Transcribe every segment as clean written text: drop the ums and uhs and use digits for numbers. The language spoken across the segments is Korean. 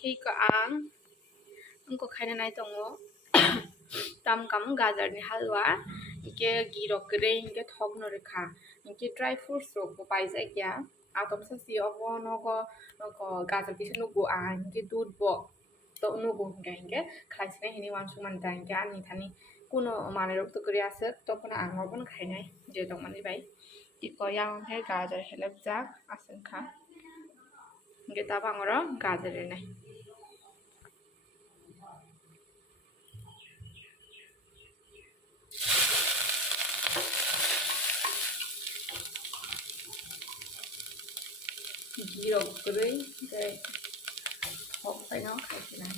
ki ko ang ko khaina nai tongo tam kam gajar ni halwa ike girok gre inke thok no rekha inke dry fruits rok bo paijak ya atom sa si obo nogo gajar kisa nugo ang inke dud bo to nugo hinge khlaisina hini wansukman ta inke ani thani kuno mane rok to kri asuk tokona ang obon khainai je tong mani bai iko yang he gajar helep jak asung kha inke tabang oro gajar nai girok gre ke thok pai no khaisina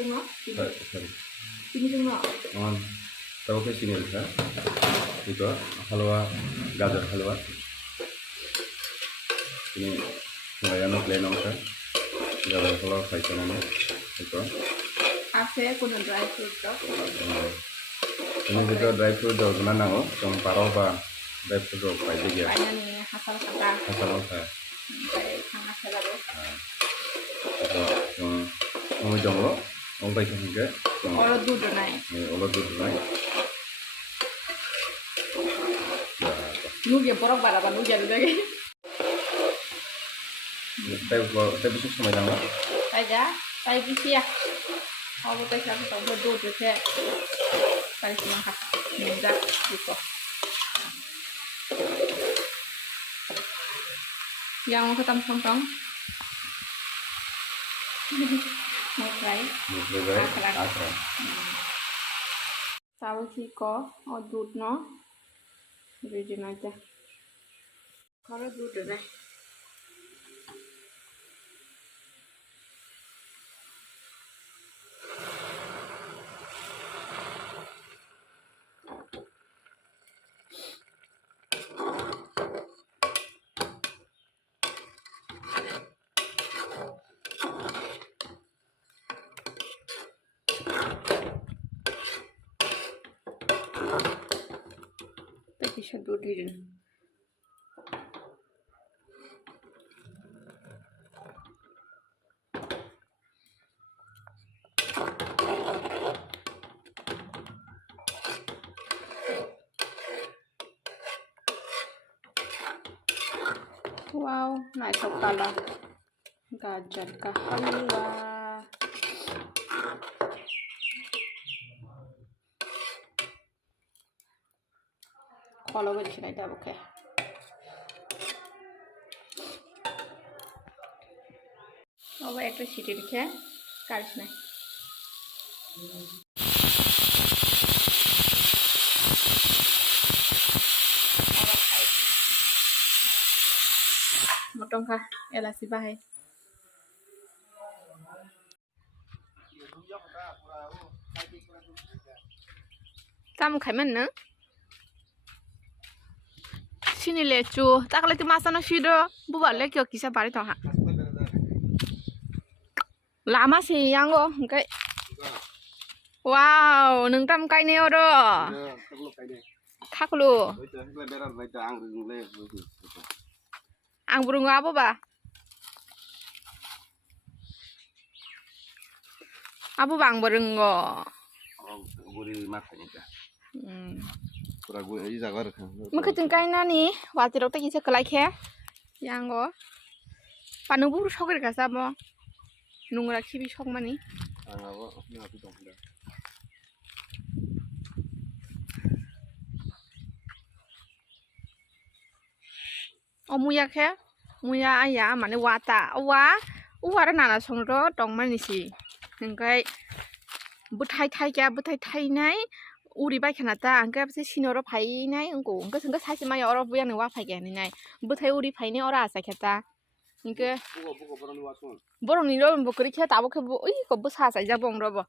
tunggu ini tunggu tahu ke sini bisa itu halwa gajar halwa ini yang pleno kan gajar halwa kaisa nama itu ase kuno dry fruit dok ini juga dry fruit dok mana ngo yang paroba dry fruit dok kaisa dia kayaknya nih hasal kata kayak sangat selalu itu jonglo ông bay trong cái olo dud này nuge porok bara ban nuge lagi tay busuk sama yang aja tay bisi ya kalau tay sama tahu dud itu tay semangka muda gitu yang ketam sompong Mulai akar. Tahu sih kok, dud no, bikin aja. Kalau dud deh. Bisa duduk. Wow, naik kepala gajar ke halwa. Kalau gue disini aja oke. Oh, একটা সিটি রেখে কাটিস না। Motong kah? Elasi bahaya. Kamu kayak mana? Sini lecu, tak lagi masana sido, buat lagi kisah bari toh. Lama sih yang go, kayak. Wow, nengtam kayak ni oro. Kaklu. Ang burung apa ba? Apa bang burung go? Burung makan itu. Gue aja jaga rekam. Maka cengkai nani, wajib rok tak kisah kelai ke, yang go. Panu buru shoker kasa mo, nunggu kibi shok mani. Oh muya ke, muya ayah mana wata, wara nana songro dong mani si, cengkai. Butai kya butai nai. Uri baik kan ada, angkat apa sih sinoro pai nai, angkat saja mayor orang bukan wafat gini nai, butai uri pai ni orang asa kita, 이게 보고 보라는 와손. 뭐랑 이런 뭐 그렇게 다 먹게 뭐 이거 뭐 사사 이자 봉로 뭐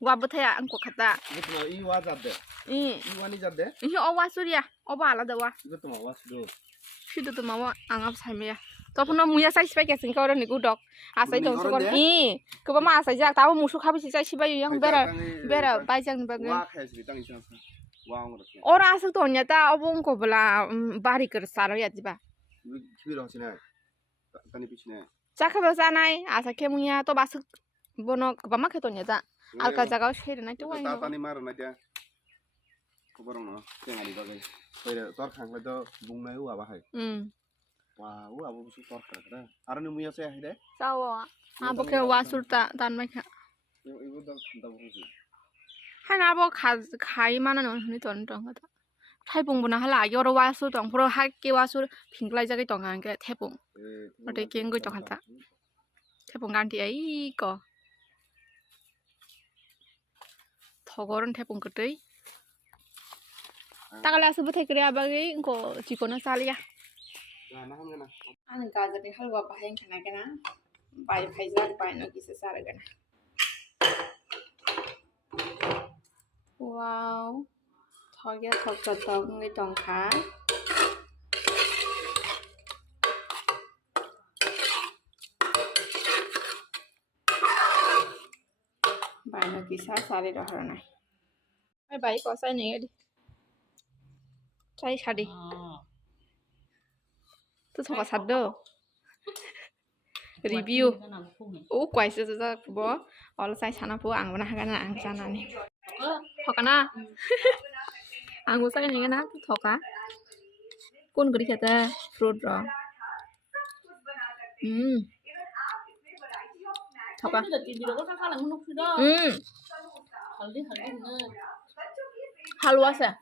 와부터야 안고 갔다 이것도 이 와자데. 이 이완이 자데. 이거 어와 소리야 어바 알아다와 이것도 막 와스도. 시도도 마와 안압 삶이야 저분은 무야 사이즈 빼겠으니까 어른 이거 덕 아사이 동수건 이 그거 마 아사이 작 다보 무수 카비시 자 시바유 양 베라 바이장 바게 와 해지 땅 있잖아. 와 그렇게. 어라 아스 돈냐 다 어봉 거블라 바리 그 사러야 지바 우리 집에 하시네. 땅이 비치네. 자카베 사나이 아사 케무야 또 바스 보노 그바마 케돈냐 자 알까 자가 쉐르나 또 와이 따따니 마르나 자. 그거랑 땡아리 가게. 그래 더 강래도 뭉나요 와 봐. 와, 우와 뭐 무슨 tor kira. Arane muya saya hide. 싸워 아 버케 와술다 단마카 이거 더 간다 보지. 하나 뭐 가이만은 언니 던던 거다 태봉보나 할라 여러 와술 동프로 할게 와술 빙글라이자게 동안 게 태봉 어디 기행거 좀 한다 태봉 간디 이거 더거른 태봉 그때 따갈라서부터 그래야 바기 이거 지고는 살이야 아는 가자리 할와 바행 캐나게나 바이 파이자 바이노 기세 사르게나 wow thoge thok cho tông người tông khá bài nó kỳ sát xa đi đó rồi này mấy bài có sai này đi sai xa đi tôi thọc sát đâu review 오 quay sự ra bố ở sai sana bố ăn bana cái ăn sana này thọc na ăn của sai này cái na thọc á côn cái gì thế fruit rồi thọc á halwa sao